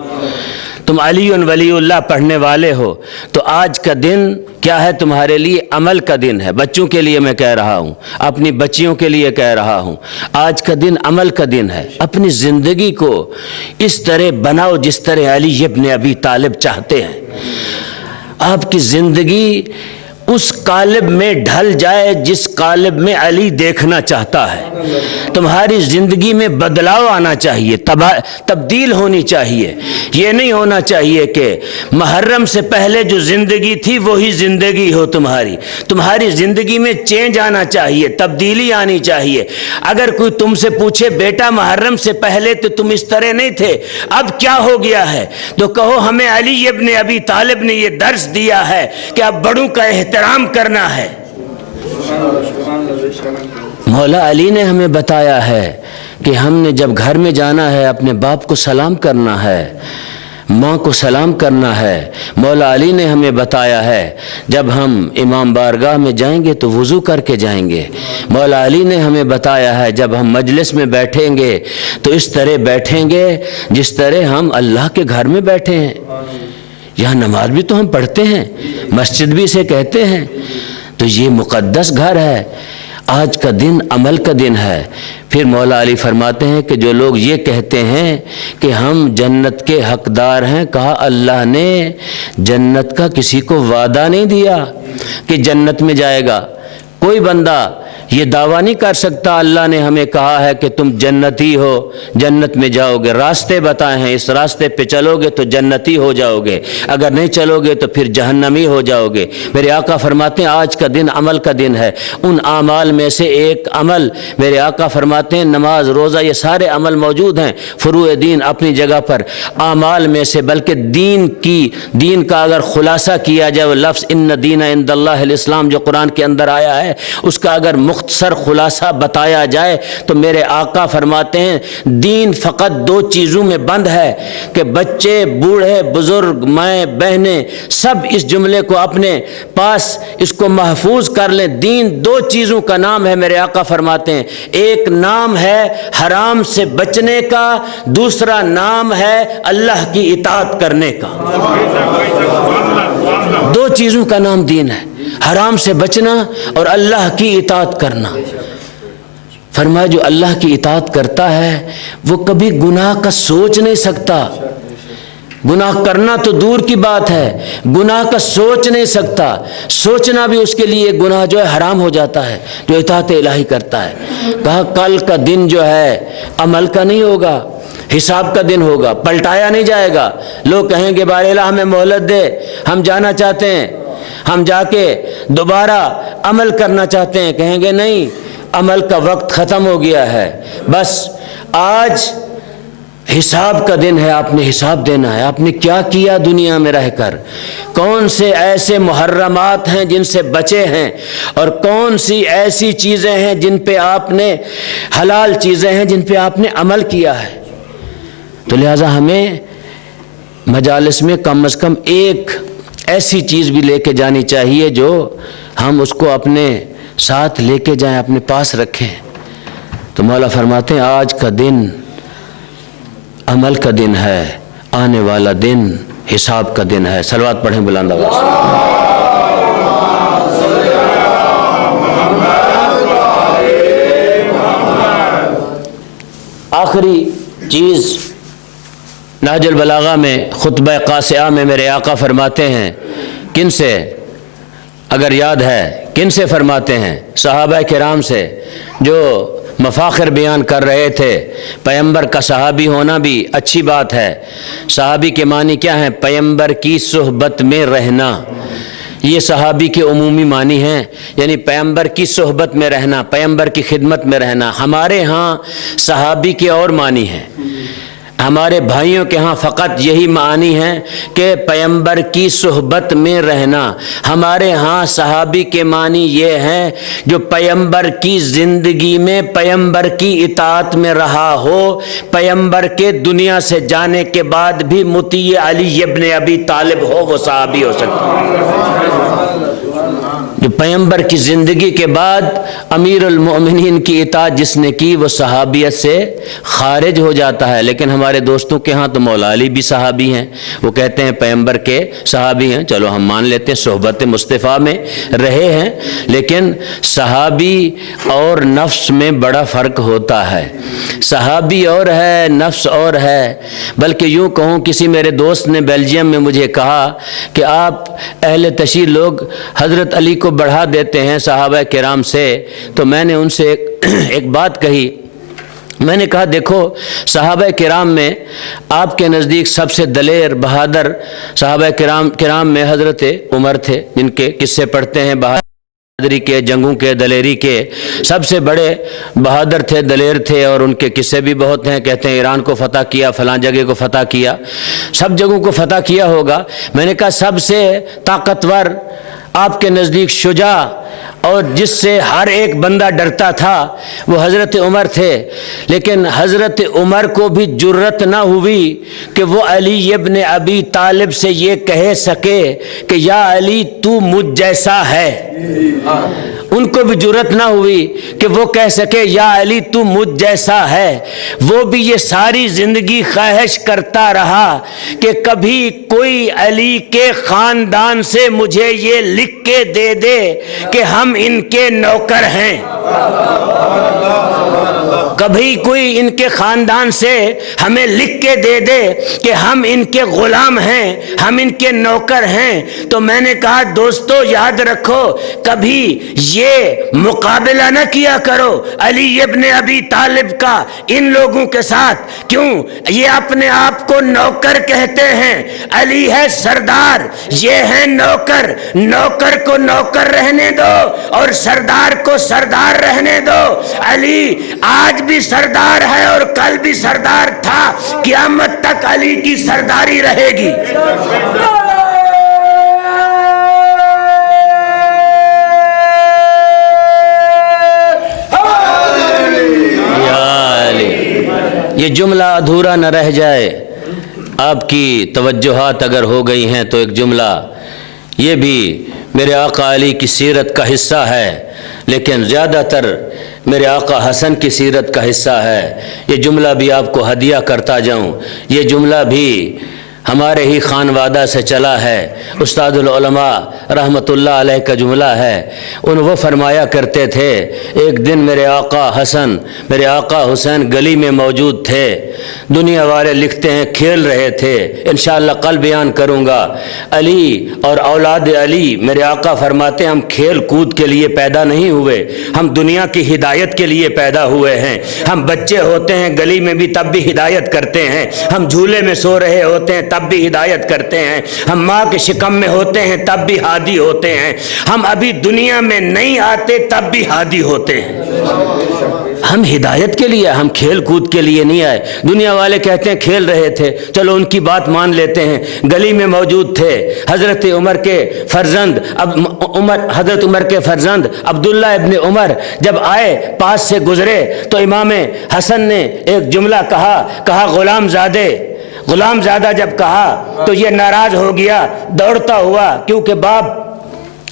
تم علی ولی اللہ پڑھنے والے ہو، تو آج کا دن کیا ہے تمہارے لیے؟ عمل کا دن ہے۔ بچوں کے لیے میں کہہ رہا ہوں، اپنی بچیوں کے لیے کہہ رہا ہوں، آج کا دن عمل کا دن ہے۔ اپنی زندگی کو اس طرح بناؤ جس طرح علی ابن ابی طالب چاہتے ہیں۔ آپ کی زندگی اس قالب میں ڈھل جائے جس قالب میں علی دیکھنا چاہتا ہے۔ تمہاری زندگی میں بدلاؤ آنا چاہیے، تبدیل ہونی چاہیے۔ یہ نہیں ہونا چاہیے کہ محرم سے پہلے جو زندگی تھی وہی زندگی ہو تمہاری زندگی میں چینج آنا چاہیے، تبدیلی آنی چاہیے۔ اگر کوئی تم سے پوچھے بیٹا محرم سے پہلے تو تم اس طرح نہیں تھے، اب کیا ہو گیا ہے؟ تو کہو ہمیں علی ابن ابی طالب نے یہ درس دیا ہے کہ اب بڑوں کا احترام کرنا ہے۔ مولا علی نے ہمیں بتایا ہے کہ ہم نے جب گھر میں جانا ہے اپنے باپ کو سلام کرنا ہے، ماں کو سلام کرنا ہے۔ مولا علی نے ہمیں بتایا ہے جب ہم امام بارگاہ میں جائیں گے تو وضو کر کے جائیں گے۔ مولا علی نے ہمیں بتایا ہے جب ہم مجلس میں بیٹھیں گے تو اس طرح بیٹھیں گے جس طرح ہم اللہ کے گھر میں بیٹھے ہیں۔ یہاں نماز بھی تو ہم پڑھتے ہیں، مسجد بھی اسے کہتے ہیں، تو یہ مقدس گھر ہے۔ آج کا دن عمل کا دن ہے۔ پھر مولا علی فرماتے ہیں کہ جو لوگ یہ کہتے ہیں کہ ہم جنت کے حقدار ہیں، کہا اللہ نے جنت کا کسی کو وعدہ نہیں دیا کہ جنت میں جائے گا۔ کوئی بندہ یہ دعویٰ نہیں کر سکتا اللہ نے ہمیں کہا ہے کہ تم جنتی ہو، جنت میں جاؤ گے۔ راستے بتائے ہیں، اس راستے پہ چلو گے تو جنتی ہو جاؤ گے، اگر نہیں چلو گے تو پھر جہنمی ہو جاؤ گے۔ میرے آقا فرماتے ہیں آج کا دن عمل کا دن ہے۔ ان اعمال میں سے ایک عمل میرے آقا فرماتے ہیں نماز، روزہ، یہ سارے عمل موجود ہیں، فروع دین اپنی جگہ پر۔ اعمال میں سے بلکہ دین کا اگر خلاصہ کیا جائے، وہ لفظ ان دین عند اللہ الاسلام جو قرآن کے اندر آیا ہے، اس کا اگر مختصر خلاصہ بتایا جائے تو میرے آقا فرماتے ہیں دین فقط دو چیزوں میں بند ہے کہ بچے، بوڑھے، بزرگ، مائیں، بہنیں سب اس جملے کو اپنے پاس اس کو محفوظ کر لیں۔ دین دو چیزوں کا نام ہے، میرے آقا فرماتے ہیں، ایک نام ہے حرام سے بچنے کا، دوسرا نام ہے اللہ کی اطاعت کرنے کا۔ دو چیزوں کا نام دین ہے، حرام سے بچنا اور اللہ کی اطاعت کرنا۔ فرمایا جو اللہ کی اطاعت کرتا ہے وہ کبھی گناہ کا سوچ نہیں سکتا، گناہ کرنا تو دور کی بات ہے، گناہ کا سوچ نہیں سکتا، سوچنا بھی اس کے لیے گناہ جو ہے حرام ہو جاتا ہے جو اطاعت الہی کرتا ہے۔ کہا کل کا دن جو ہے عمل کا نہیں ہوگا، حساب کا دن ہوگا، پلٹایا نہیں جائے گا۔ لوگ کہیں گے بار الہ ہمیں مہلت دے، ہم جانا چاہتے ہیں، ہم جا کے دوبارہ عمل کرنا چاہتے ہیں۔ کہیں گے نہیں، عمل کا وقت ختم ہو گیا ہے، بس آج حساب کا دن ہے، آپ نے حساب دینا ہے، آپ نے کیا کیا دنیا میں رہ کر، کون سے ایسے محرمات ہیں جن سے بچے ہیں، اور کون سی ایسی چیزیں ہیں جن پہ آپ نے، حلال چیزیں ہیں جن پہ آپ نے عمل کیا ہے۔ تو لہٰذا ہمیں مجالس میں کم از کم ایک ایسی چیز بھی لے کے جانی چاہیے جو ہم اس کو اپنے ساتھ لے کے جائیں، اپنے پاس رکھیں۔ تو مولا فرماتے ہیں آج کا دن عمل کا دن ہے، آنے والا دن حساب کا دن ہے۔ صلوات پڑھیں بلند آواز سے۔ آخری چیز نہج البلاغہ میں خطبہ قاصعہ میں میرے آقا فرماتے ہیں، کن سے اگر یاد ہے کن سے فرماتے ہیں؟ صحابہ کرام سے، جو مفاخر بیان کر رہے تھے۔ پیغمبر کا صحابی ہونا بھی اچھی بات ہے۔ صحابی کے معنی کیا ہیں؟ پیغمبر کی صحبت میں رہنا، یہ صحابی کے عمومی معنی ہیں، یعنی پیغمبر کی صحبت میں رہنا، پیغمبر کی خدمت میں رہنا۔ ہمارے ہاں صحابی کے اور معنی ہیں، ہمارے بھائیوں کے ہاں فقط یہی معنی ہیں کہ پیغمبر کی صحبت میں رہنا۔ ہمارے ہاں صحابی کے معنی یہ ہیں جو پیغمبر کی زندگی میں پیغمبر کی اطاعت میں رہا ہو، پیغمبر کے دنیا سے جانے کے بعد بھی مطیع علی ابن ابی طالب ہو، وہ صحابی ہو سکتا ہے۔ جو پیغمبر کی زندگی کے بعد امیر المؤمنین کی اطاعت جس نے کی، وہ صحابیت سے خارج ہو جاتا ہے۔ لیکن ہمارے دوستوں کے ہاں تو مولا علی بھی صحابی ہیں، وہ کہتے ہیں پیغمبر کے صحابی ہیں۔ چلو ہم مان لیتے ہیں صحبت مصطفیٰ میں رہے ہیں، لیکن صحابی اور نفس میں بڑا فرق ہوتا ہے۔ صحابی اور ہے، نفس اور ہے۔ بلکہ یوں کہوں، کسی میرے دوست نے بیلجیم میں مجھے کہا کہ آپ اہل تشیع لوگ حضرت علی کو بڑھا دیتے ہیں صحابہ کرام سے۔ تو میں نے ان سے ایک بات کہی، میں نے کہا دیکھو صحابہ کرام میں آپ کے نزدیک سب سے دلیر بہادر صحابہ کرام میں حضرت عمر تھے، جن کے قصے پڑھتے ہیں بہادری کے، جنگوں کے، دلیری کے، سب سے بڑے بہادر تھے، دلیر تھے، اور ان کے قصے بھی بہت ہیں۔ کہتے ہیں ایران کو فتح کیا، فلاں جگہ کو فتح کیا، سب جگہوں کو فتح کیا ہوگا۔ میں نے کہا سب سے طاقتور آپ کے نزدیک شجاع اور جس سے ہر ایک بندہ ڈرتا تھا وہ حضرت عمر تھے، لیکن حضرت عمر کو بھی جرت نہ ہوئی کہ وہ علی ابن ابی طالب سے یہ کہہ سکے کہ یا علی تو مجھ جیسا ہے۔ ان کو بھی جرت نہ ہوئی کہ وہ کہہ سکے یا علی تو مجھ جیسا ہے۔ وہ بھی یہ ساری زندگی خواہش کرتا رہا کہ کبھی کوئی علی کے خاندان سے مجھے یہ لکھ کے دے دے کہ ہم ان کے نوکر ہیں، کبھی کوئی ان کے خاندان سے ہمیں لکھ کے دے دے کہ ہم ان کے غلام ہیں، ہم ان کے نوکر ہیں۔ تو میں نے کہا دوستو یاد رکھو، کبھی یہ مقابلہ نہ کیا کرو علی ابن ابی طالب کا ان لوگوں کے ساتھ۔ کیوں؟ یہ اپنے آپ کو نوکر کہتے ہیں، علی ہے سردار، یہ ہے نوکر۔ نوکر کو نوکر رہنے دو اور سردار کو سردار رہنے دو۔ علی آج بھی سردار ہے اور کل بھی سردار تھا، قیامت تک علی کی سرداری رہے گی۔ یہ جملہ ادھورا نہ رہ جائے۔ آپ کی توجہات اگر ہو گئی ہیں تو ایک جملہ یہ بھی میرے آقا علی کی سیرت کا حصہ ہے، لیکن زیادہ تر میرے آقا حسن کی سیرت کا حصہ ہے۔ یہ جملہ بھی آپ کو ہدیہ کرتا جاؤں۔ یہ جملہ بھی ہمارے ہی خانوادہ سے چلا ہے، استاد العلماء رحمت اللہ علیہ کا جملہ ہے۔ وہ فرمایا کرتے تھے، ایک دن میرے آقا حسن، میرے آقا حسین گلی میں موجود تھے، دنیا والے لکھتے ہیں کھیل رہے تھے، انشاءاللہ کل بیان کروں گا۔ علی اور اولاد علی، میرے آقا فرماتے ہیں ہم کھیل کود کے لیے پیدا نہیں ہوئے، ہم دنیا کی ہدایت کے لیے پیدا ہوئے ہیں۔ ہم بچے ہوتے ہیں گلی میں بھی تب بھی ہدایت کرتے ہیں، ہم جھولے میں سو رہے ہوتے ہیں تب بھی ہدایت کرتے ہیں، ہم ماں کے شکم میں ہوتے ہیں تب بھی ہادی ہوتے ہیں، ہم ابھی دنیا میں نہیں آتے تب بھی ہادی ہوتے ہیں۔ ہم ہدایت کے لیے، ہم کھیل کود کے لیے نہیں آئے۔ دنیا والے کہتے ہیں کھیل رہے تھے، چلو ان کی بات مان لیتے ہیں۔ گلی میں موجود تھے حضرت عمر کے فرزند حضرت عمر کے فرزند عبداللہ ابن عمر، جب آئے پاس سے گزرے تو امام حسن نے ایک جملہ کہا غلام زادہ جب کہا تو یہ ناراض ہو گیا، دوڑتا ہوا، کیونکہ باپ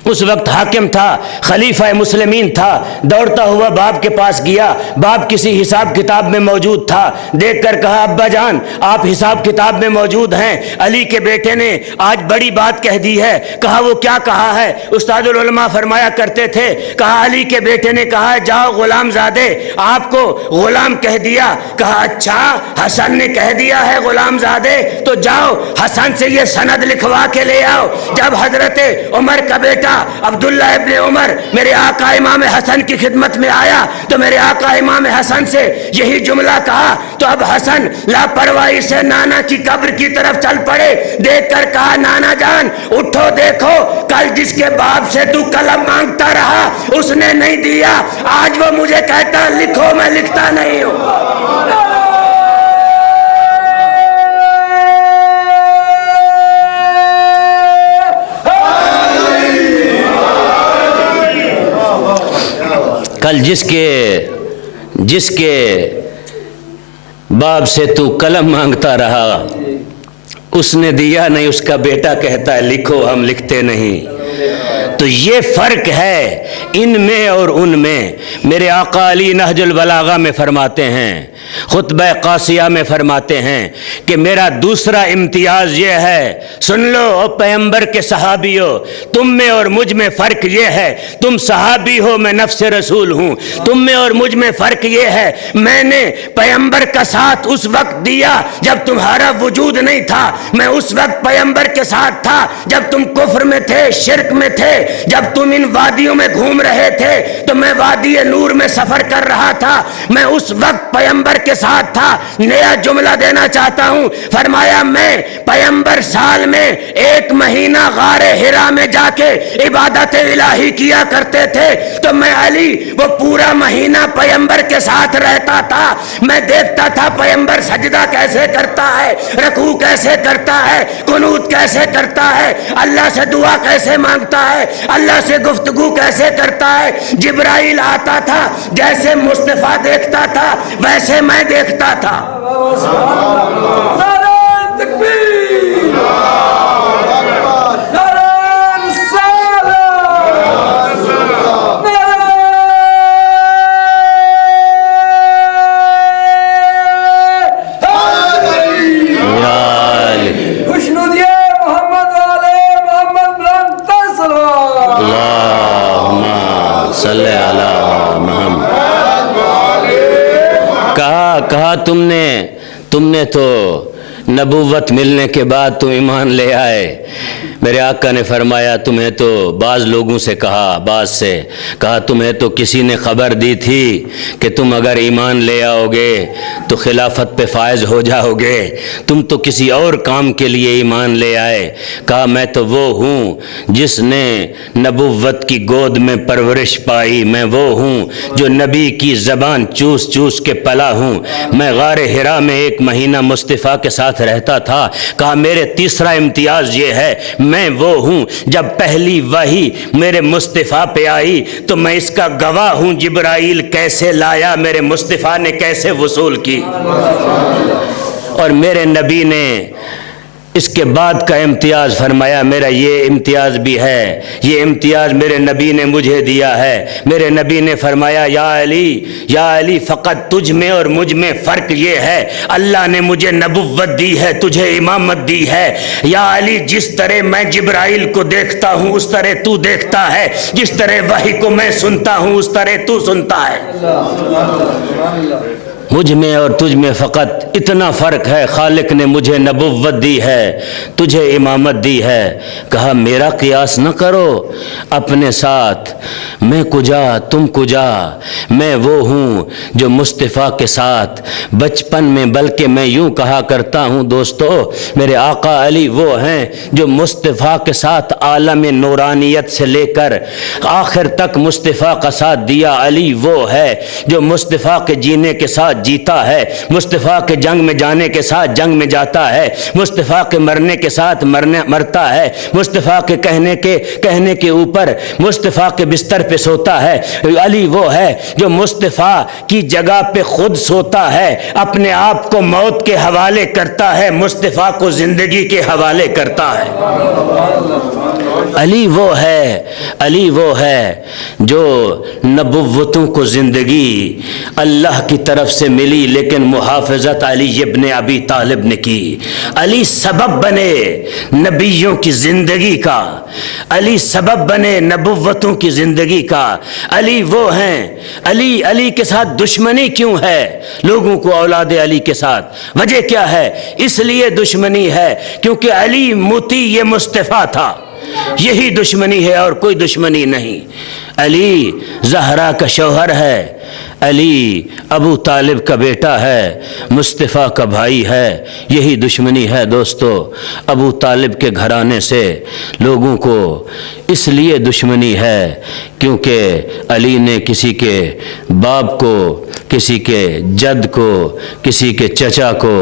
اس وقت حاکم تھا، خلیفہ مسلمین تھا، دوڑتا ہوا باپ کے پاس گیا۔ باپ کسی حساب کتاب میں موجود تھا، دیکھ کر کہا ابا جان آپ حساب کتاب میں موجود ہیں، علی کے بیٹے نے آج بڑی بات کہہ دی ہے۔ کہا وہ کیا کہا ہے؟ استاد العلماء فرمایا کرتے تھے، کہا علی کے بیٹے نے کہا جاؤ غلام زادے آپ کو غلام کہہ دیا۔ کہا اچھا حسن نے کہہ دیا ہے غلام زادے، تو جاؤ حسن سے یہ سند لکھوا کے لے آؤ۔ جب حضرت عمر کا بیٹا عبداللہ ابن عمر میرے آقا امام حسن کی خدمت میں آیا تو میرے آقا امام حسن سے یہی جملہ کہا، تو اب حسن لاپرواہی سے نانا کی قبر کی طرف چل پڑے۔ دیکھ کر کہا نانا جان اٹھو، دیکھو کل جس کے باپ سے تو قلم مانگتا رہا اس نے نہیں دیا، آج وہ مجھے کہتا لکھو، میں لکھتا نہیں ہوں۔ کل جس کے باپ سے تو قلم مانگتا رہا اس نے دیا نہیں، اس کا بیٹا کہتا ہے لکھو، ہم لکھتے نہیں۔ تو یہ فرق ہے ان میں اور ان میں۔ میرے آقا علی نہج البلاغہ میں فرماتے ہیں، خطبہ قاسیہ میں فرماتے ہیں کہ میرا دوسرا امتیاز یہ ہے، سن لو او پیغمبر کے صحابیوں، تم میں اور مجھ میں فرق یہ ہے، تم صحابی ہو میں نفس رسول ہوں، تم میں اور مجھ میں فرق یہ ہے میں نے پیغمبر کا ساتھ اس وقت دیا جب تمہارا وجود نہیں تھا، میں اس وقت پیغمبر کے ساتھ تھا جب تم کفر میں تھے، شرک میں تھے، جب تم ان وادیوں میں گھوم رہے تھے تو میں وادی نور میں سفر کر رہا تھا، میں اس وقت پیغمبر کے ساتھ تھا۔ نیا جملہ دینا چاہتا ہوں، فرمایا میں پیغمبر سال میں 1 مہینہ غار حرا میں جا کے عبادت الہی کیا کرتے تھے، تو میں علی وہ پورا مہینہ پیغمبر کے ساتھ رہتا تھا، میں دیکھتا تھا پیغمبر سجدہ کیسے کرتا ہے، رکوع کیسے کرتا ہے، قنوت کیسے کرتا ہے، اللہ سے دعا کیسے مانگتا ہے، اللہ سے گفتگو کیسے کرتا ہے۔ جبرائیل آتا تھا، جیسے مصطفیٰ دیکھتا تھا ویسے میں دیکھتا تھا۔ نعرہ تکبیر، نعرہ رسالت، کہا تم نے تو نبوت ملنے کے بعد تم ایمان لے آئے۔ میرے آقا نے فرمایا تمہیں تو بعض لوگوں سے کہا تمہیں تو کسی نے خبر دی تھی کہ تم اگر ایمان لے آؤ گے تو خلافت پہ فائز ہو جاؤ گے، تم تو کسی اور کام کے لیے ایمان لے آئے۔ کہا میں تو وہ ہوں جس نے نبوت کی گود میں پرورش پائی، میں وہ ہوں جو نبی کی زبان چوس چوس کے پلا ہوں، میں غار حرا میں 1 مہینہ مصطفیٰ کے ساتھ رہتا تھا۔ کہا میرے تیسرا امتیاز یہ ہے، میں وہ ہوں جب پہلی وحی میرے مصطفیٰ پہ آئی تو میں اس کا گواہ ہوں جبرائیل کیسے لایا، میرے مصطفیٰ نے کیسے وصول کی۔ اور میرے نبی نے اس کے بعد کا امتیاز فرمایا میرا یہ امتیاز بھی ہے، یہ امتیاز میرے نبی نے مجھے دیا ہے۔ میرے نبی نے فرمایا یا علی فقط تجھ میں اور مجھ میں فرق یہ ہے، اللہ نے مجھے نبوت دی ہے، تجھے امامت دی ہے۔ یا علی جس طرح میں جبرائیل کو دیکھتا ہوں اس طرح تو دیکھتا ہے، جس طرح وحی کو میں سنتا ہوں اس طرح تو سنتا ہے۔ مجھ میں اور تجھ میں فقط اتنا فرق ہے، خالق نے مجھے نبوت دی ہے، تجھے امامت دی ہے۔ کہا میرا قیاس نہ کرو اپنے ساتھ، میں کجا تم کجا، میں وہ ہوں جو مصطفیٰ کے ساتھ بچپن میں، بلکہ میں یوں کہا کرتا ہوں دوستو، میرے آقا علی وہ ہیں جو مصطفیٰ کے ساتھ عالم نورانیت سے لے کر آخر تک مصطفیٰ کا ساتھ دیا۔ علی وہ ہے جو مصطفیٰ کے جینے کے ساتھ جیتا ہے، مصطفیٰ کے جنگ میں جانے کے ساتھ جنگ میں جاتا ہے، مصطفیٰ کے مرنے کے ساتھ مرتا ہے، مصطفیٰ کے کہنے کے اوپر مصطفیٰ کے بستر پہ سوتا ہے۔ علی وہ ہے جو مصطفیٰ کی جگہ پہ خود سوتا ہے، اپنے آپ کو موت کے حوالے کرتا ہے، مصطفیٰ کو زندگی کے حوالے کرتا ہے۔ علی وہ ہے جو نبوتوں کو زندگی اللہ کی طرف سے ملی، لیکن محافظت علی ابن ابی طالب نے کی۔ علی سبب بنے نبیوں کی زندگی کا، علی سبب بنے نبوتوں کی زندگی کا۔ علی وہ ہیں، علی کے ساتھ دشمنی کیوں ہے لوگوں کو اولاد علی کے ساتھ؟ وجہ کیا ہے؟ اس لیے دشمنی ہے کیونکہ علی مطیع مصطفیٰ تھا، یہی دشمنی ہے اور کوئی دشمنی نہیں۔ علی زہرا کا شوہر ہے، علی ابو طالب کا بیٹا ہے، مصطفیٰ کا بھائی ہے، یہی دشمنی ہے دوستو۔ ابو طالب کے گھرانے سے لوگوں کو اس لیے دشمنی ہے کیونکہ علی نے کسی کے باپ کو، کسی کے جد کو، کسی کے چچا کو،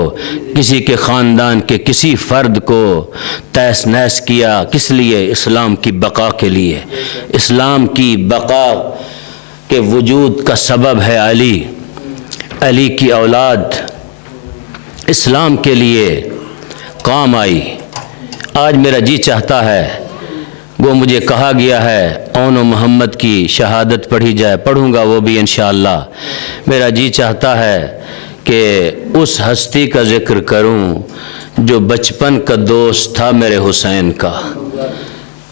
کسی کے خاندان کے کسی فرد کو تہس نہس کیا۔ کس لیے؟ اسلام کی بقا کے لیے۔ اسلام کی بقا کے وجود کا سبب ہے علی۔ علی کی اولاد اسلام کے لیے کام آئی۔ آج میرا جی چاہتا ہے، وہ مجھے کہا گیا ہے اون و محمد کی شہادت پڑھی جائے، پڑھوں گا وہ بھی انشاءاللہ۔ میرا جی چاہتا ہے کہ اس ہستی کا ذکر کروں جو بچپن کا دوست تھا میرے حسین کا۔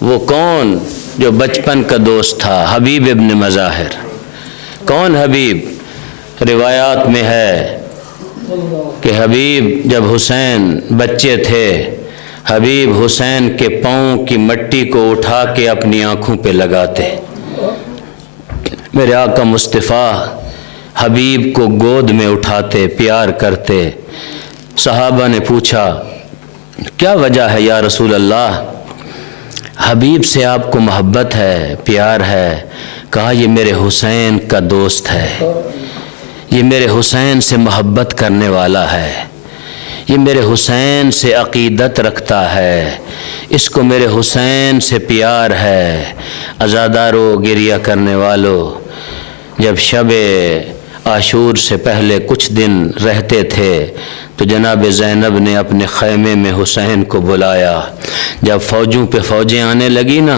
وہ کون جو بچپن کا دوست تھا؟ حبیب ابن مظاہر۔ کون حبیب؟ روایات میں ہے کہ حبیب جب حسین بچے تھے، حبیب حسین کے پاؤں کی مٹی کو اٹھا کے اپنی آنکھوں پہ لگاتے۔ میرے آقا مصطفیٰ حبیب کو گود میں اٹھاتے، پیار کرتے۔ صحابہ نے پوچھا کیا وجہ ہے یا رسول اللہ؟ حبیب سے آپ کو محبت ہے، پیار ہے؟ کہا یہ میرے حسین کا دوست ہے، یہ میرے حسین سے محبت کرنے والا ہے، یہ میرے حسین سے عقیدت رکھتا ہے، اس کو میرے حسین سے پیار ہے۔ عزادارو، گریہ کرنے والو، جب شب عاشور سے پہلے کچھ دن رہتے تھے تو جناب زینب نے اپنے خیمے میں حسین کو بلایا۔ جب فوجوں پہ فوجیں آنے لگی نا،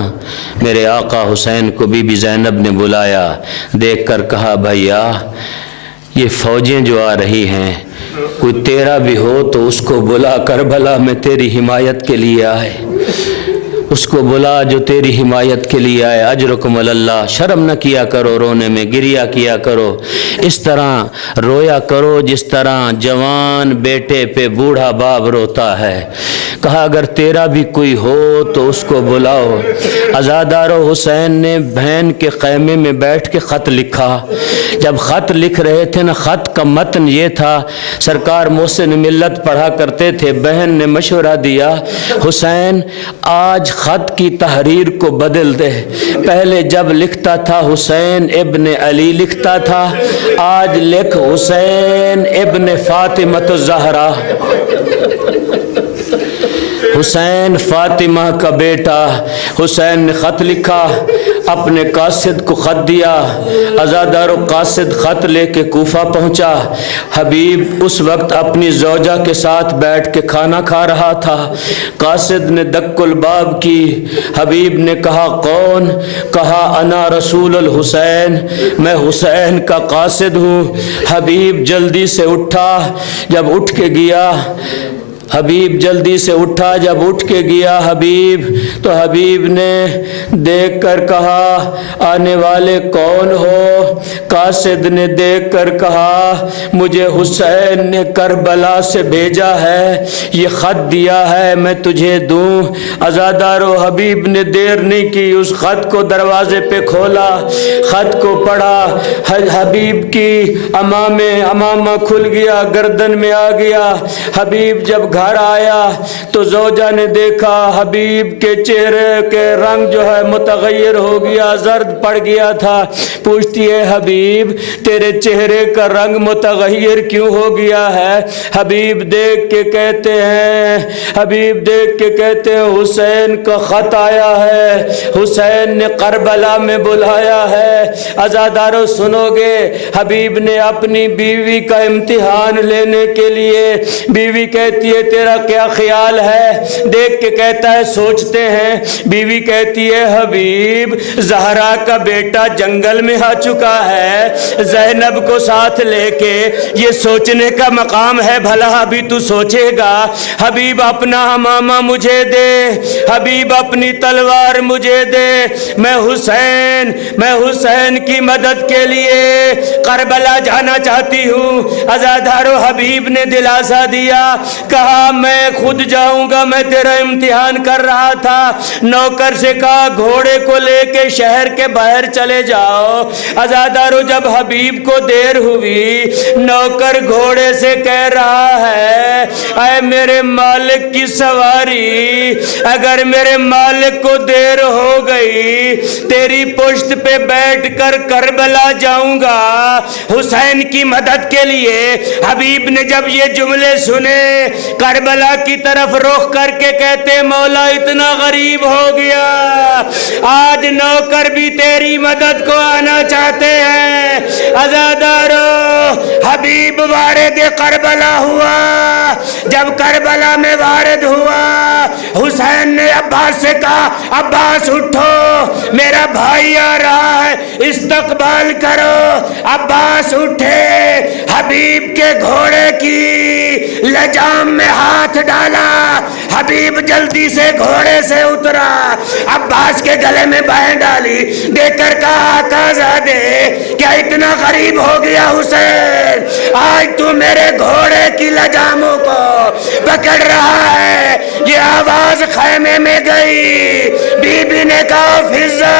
میرے آقا حسین کو بی بی زینب نے بلایا، دیکھ کر کہا بھیا یہ فوجیں جو آ رہی ہیں، کوئی تیرا بھی ہو تو اس کو بلا، کربلا میں تیری حمایت کے لیے آئے، اس کو بلا جو تیری حمایت کے لیے آئے۔ اجرکم اللہ، شرم نہ کیا کرو رونے میں، گریہ کیا کرو، اس طرح رویا کرو جس طرح جوان بیٹے پہ بوڑھا باپ روتا ہے۔ کہا اگر تیرا بھی کوئی ہو تو اس کو بلاؤ۔ عزادارو، حسین نے بہن کے خیمے میں بیٹھ کے خط لکھا۔ جب خط لکھ رہے تھے نا، خط کا متن یہ تھا، سرکار محسن ملت پڑھا کرتے تھے، بہن نے مشورہ دیا حسین آج خط کی تحریر کو بدل دے، پہلے جب لکھتا تھا حسین ابن علی لکھتا تھا، آج لکھ حسین ابن فاطمہ الزہرا، حسین فاطمہ کا بیٹا۔ حسین نے خط لکھا، اپنے قاصد کو خط دیا۔ عزادار و قاصد خط لے کے کوفہ پہنچا۔ حبیب اس وقت اپنی زوجہ کے ساتھ بیٹھ کے کھانا کھا رہا تھا۔ قاصد نے دق الباب کی۔ حبیب نے کہا کون؟ کہا انا رسول الحسین، میں حسین کا قاصد ہوں۔ حبیب جلدی سے اٹھا، جب اٹھ کے گیا حبیب جلدی سے اٹھا، جب اٹھ کے گیا حبیب تو حبیب نے دیکھ کر کہا آنے والے کون ہو؟ قاصد نے دیکھ کر کہا مجھے حسین نے کربلا سے بھیجا ہے، یہ خط دیا ہے میں تجھے دوں۔ عزادارو حبیب نے دیر نہیں کی، اس خط کو دروازے پہ کھولا، خط کو پڑھا، حبیب کی امامہ کھل گیا، گردن میں آ گیا۔ حبیب جب گھر آیا تو زوجہ نے دیکھا حبیب کے چہرے کے رنگ جو ہے متغیر ہو گیا، زرد پڑ گیا تھا۔ پوچھتی ہے حبیب تیرے چہرے کا رنگ متغیر کیوں ہو گیا ہے؟ حبیب دیکھ کے کہتے ہیں حسین کا خط آیا ہے، حسین نے کربلا میں بلایا ہے۔ عزادارو سنو گے، حبیب نے اپنی بیوی کا امتحان لینے کے لیے، بیوی کہتی ہے تیرا کیا خیال ہے؟ دیکھ کے کہتا ہے سوچتے ہیں۔ بیوی کہتی ہے حبیب زہرا کا بیٹا جنگل میں آ چکا ہے، زینب کو ساتھ لے کے، یہ سوچنے کا مقام ہے بھلا ابھی تو سوچے گا؟ حبیب اپنا امامہ مجھے دے، حبیب اپنی تلوار مجھے دے، میں حسین کی مدد کے لیے کربلا جانا چاہتی ہوں۔ عزادارو حبیب نے دلاسا دیا، کہا میں خود جاؤں گا، میں تیرا امتحان کر رہا تھا۔ نوکر سے کہا گھوڑے کو لے کے شہر کے باہر چلے جاؤ۔ عزادارو جب حبیب کو دیر ہوئی، نوکر گھوڑے سے کہہ رہا ہے اے میرے مالک کی سواری، اگر میرے مالک کو دیر ہو گئی تیری پشت پہ بیٹھ کر کربلا جاؤں گا حسین کی مدد کے لیے۔ حبیب نے جب یہ جملے سنے کربلا کی طرف رخ کر کے کہتے مولا اتنا غریب ہو گیا، آج نوکر بھی تیری مدد کو آنا چاہتے ہیں۔ عزادارو حبیب وارد کربلا ہوا، جب کربلا میں وارد ہوا حسین نے عباس سے کہا عباس اٹھو میرا بھائی آ رہا ہے، استقبال کرو۔ عباس اٹھے، حبیب کے گھوڑے کی لجام میں ہاتھ ڈالا، حبیب جلدی سے گھوڑے سے اترا، عباس کے گلے میں بہیں ڈالی، دیکھ کر کہا آقا زادے کیا اتنا غریب ہو گیا حسین؟ آج تو میرے گھوڑے کی لجاموں کو پکڑ رہا ہے۔ یہ آواز خیمے میں گئی، بی بی نے کہا فضا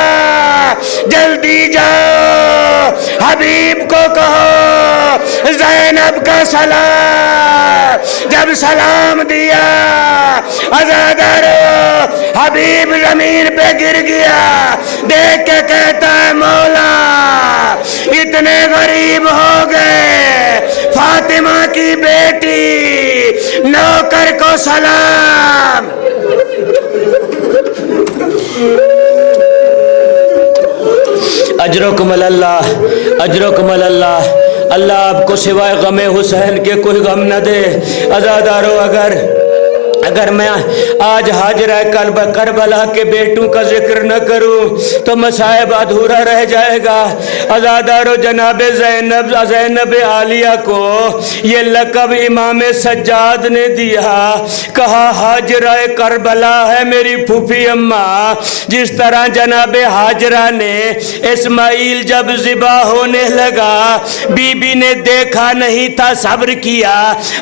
جلدی جاؤ، حبیب کو کہو زینب کا سلام۔ جب سلام دیا عزادارو حبیب زمین پہ گر گیا، دیکھ کے کہتا ہے مولا اتنے غریب ہو گئے، فاطمہ کی بیٹی نوکر کو سلام۔ اجرکم اللہ، اجرکم اللہ، اللہ آپ کو سوائے غم حسین کے کوئی غم نہ دے۔ عزادارو اگر میں آج حاجرہ کربلا کے بیٹوں کا ذکر نہ کروں تو مصائب ادھورا رہ جائے گا۔ عزادارو جناب زینب عالیہ کو یہ لقب امام سجاد نے دیا، کہا حاجرہ کربلا ہے میری پھوپھی اماں۔ جس طرح جناب حاجرہ نے اسماعیل جب ذبح ہونے لگا بی بی نے دیکھا نہیں تھا، صبر کیا۔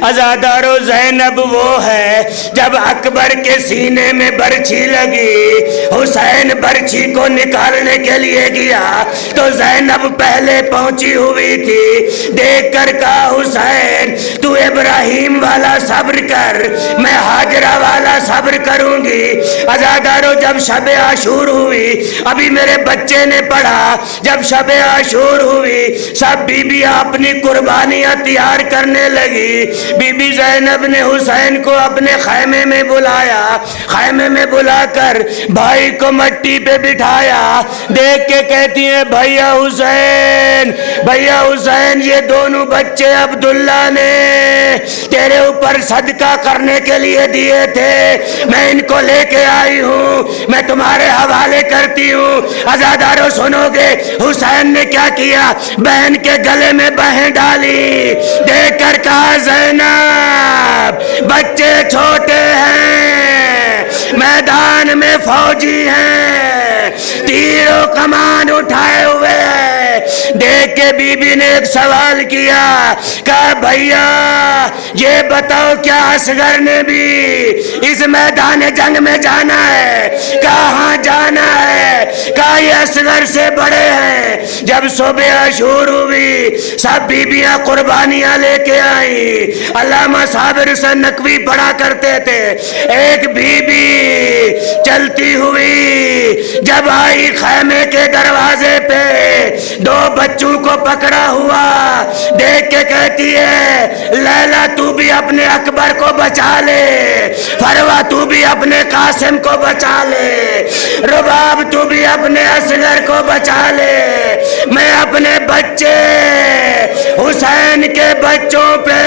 عزادارو زینب وہ ہے جب اکبر کے سینے میں برچھی لگی، حسین برچھی کو نکالنے کے لیے گیا تو زینب پہلے پہنچی ہوئی تھی، دیکھ کر کہا حسین تو ابراہیم والا صبر کر، میں حاجرہ والا صبر کروں گی۔ عزادارو جب شب عاشور ہوئی، ابھی میرے بچے نے پڑھا، جب شب عاشور ہوئی سب بیویاں اپنی قربانیاں تیار کرنے لگی۔ بی بی زینب نے حسین کو اپنے خیمے خیمے میں بلایا، خیمے میں بلا کر بھائی کو مٹی پہ بٹھایا، دیکھ کے کہتی ہیں بھیا حسین، بھیا حسین، یہ دونوں بچے عبداللہ نے تیرے اوپر صدقہ کرنے کے لیے دیے تھے، میں ان کو لے کے آئی ہوں، میں تمہارے حوالے کرتی ہوں۔ عزادارو سنو گے حسین نے کیا کیا؟ بہن کے گلے میں بہیں ڈالی، دیکھ کر کہا زینب بچے چھوٹے ہیں، میدان میں فوجی ہیں، تیر و کمان اٹھائے ہوئے ہیں۔ دیکھ کے بی بی نے ایک سوال کیا، کہا بھیا یہ بتاؤ کیا اصغر نے بھی اس میدان جنگ میں جانا ہے؟ کہا ہاں جانا ہے۔ کہا یہ اصغر سے بڑے ہیں۔ جب صبح عاشور ہوئی سب بیبیاں قربانیاں لے کے آئیں۔ علامہ صابر حسین نقوی پڑھا کرتے تھے، ایک بی بی چلتی ہوئی جب آئی خیمے کے دروازے پہ، دو بچوں کو پکڑا ہوا دیکھ کے کہتی ہے لیلا تو بھی اپنے اکبر کو بچا لے، فروا تو بھی اپنے قاسم کو بچا لے، رباب تو بھی اپنے اصغر کو بچا لے، میں اپنے بچے حسین کے بچوں پہ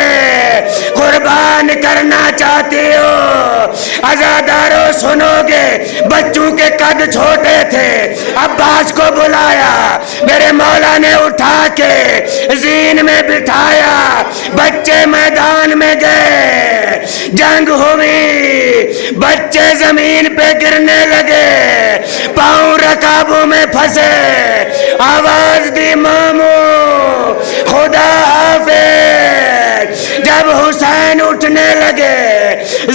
قربان کرنا چاہتی ہوں۔ عزادارو سنو گے بچوں کے قد چھوٹے تھے، عباس کو بلایا، میرے مولا نے اٹھا کے زین میں بٹھایا، بچے میدان میں گئے، جنگ ہوئی، بچے زمین پہ گرنے لگے، پاؤں رکابوں میں پھنسے، آواز دی مامو خدا حافظ۔ جب حسین اٹھنے لگے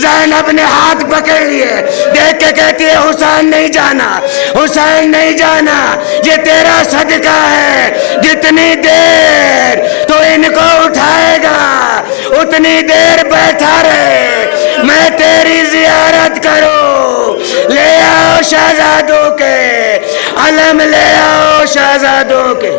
زینب نے ہاتھ پکڑ لیے، دیکھ کے کہتی ہے حسین نہیں جانا، حسین نہیں جانا، یہ تیرا صدقہ ہے، جتنی دیر تو ان کو اٹھائے گا اتنی دیر بیٹھا رہے، میں تیری زیارت کروں، لے آؤ شہزادوں کے علم، لے آؤ شہزادوں کے۔